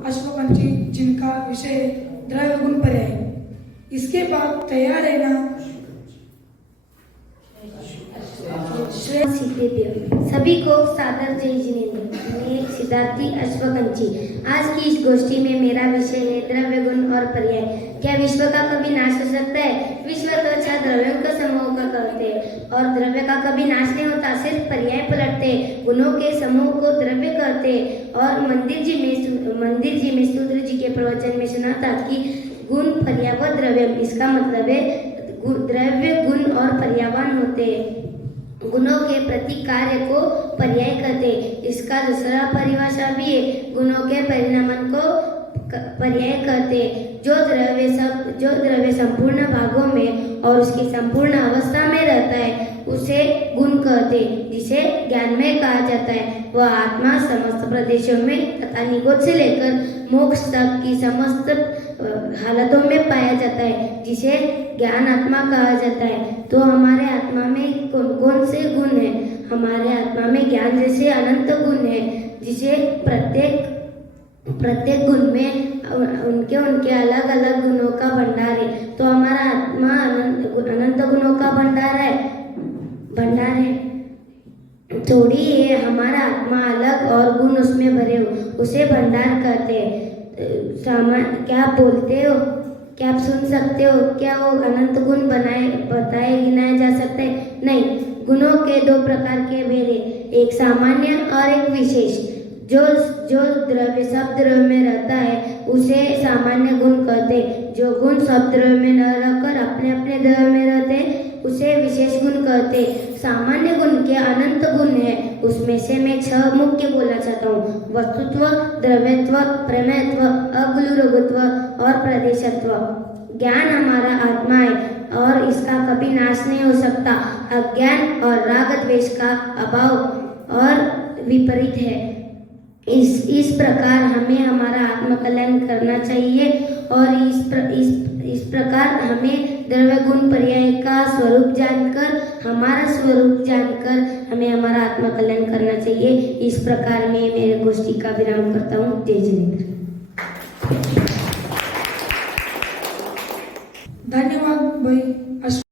अश्वपंची जिनका विषय द्रव्य गुण पर्याय। इसके बाद तैयार है ना? सभी को सादर जय जिनेंद्र। मैं सिद्धार्थी अश्वकंची। आज की इस गोष्ठी में मेरा विषय है द्रव्य गुण और पर्याय। क्या विश्व का कभी नाश हो सकता है? विश्व तो अच्छा द्रव्यों का समूह का करते हैं और द्रव्य का कभी नाश नहीं होता, सिर्फ पर्याय पलटते। गुणों के समूह को द्रव्य करते। और मंदिर जी में सूत्र जी के प्रवचन में सुना था कि गुण पर्याय व द्रव्य, इसका मतलब है द्रव्य गुण और पर्यायवान होते हैं। गुणों के प्रति कार्य को पर्याय कहते। इसका दूसरा परिभाषा भी है, गुणों के परिणामन को पर्याय कहते। जो द्रव्य संपूर्ण भागों में और उसकी संपूर्ण अवस्था में रहता है उसे गुण कहते, जिसे ज्ञान में कहा जाता है। वह आत्मा समस्त प्रदेशों में तथा निगोद से लेकर मोक्ष तक की समस्त हालतों में पाया जाता है, जिसे ज्ञान आत्मा कहा जाता है। तो हमारे आत्मा में कौन से गुण है? हमारे आत्मा में ज्ञान जैसे अनंत गुण है, जिसे प्रत्येक गुण में उनके अलग अलग गुणों का भंडार है। तो हमारा आत्मा अनंत गुणों का भंडार है। थोड़ी है हमारा आत्मा अलग और गुण उसमें भरे हो, उसे भंडार कहते हैं। क्या आप बोलते हो? क्या आप सुन सकते हो? क्या वो अनंत गुण गिनाए जा सकते हैं? नहीं। गुणों के दो प्रकार के भेद है, एक सामान्य और एक विशेष। जो द्रव्य सब द्रव्य में रहता है उसे सामान्य गुण कहते। जो गुण सब द्रव्य में न रहकर अपने अपने द्रव्य में रहते उसे विशेष गुण कहते। सामान्य गुण के अनंत गुण है, उसमें से मैं 6 मुख्य बोलना चाहता हूँ: वस्तुत्व, द्रव्यत्व, प्रमेयत्व, अगुलुरघुत्व और प्रदेशत्व। ज्ञान हमारा आत्मा है और इसका कभी नाश नहीं हो सकता। अज्ञान और राग द्वेष का अभाव और विपरीत है। इस प्रकार हमें हमारा आत्मकल्याण करना चाहिए और इस प्रकार हमें द्रव्य गुण पर्याय का स्वरूप जानकर, हमारा स्वरूप जानकर हमें हमारा आत्मकल्याण करना चाहिए। इस प्रकार मैं मेरे गोष्ठी का विराम करता हूँ। जय जिनेंद्र। धन्यवाद भाई।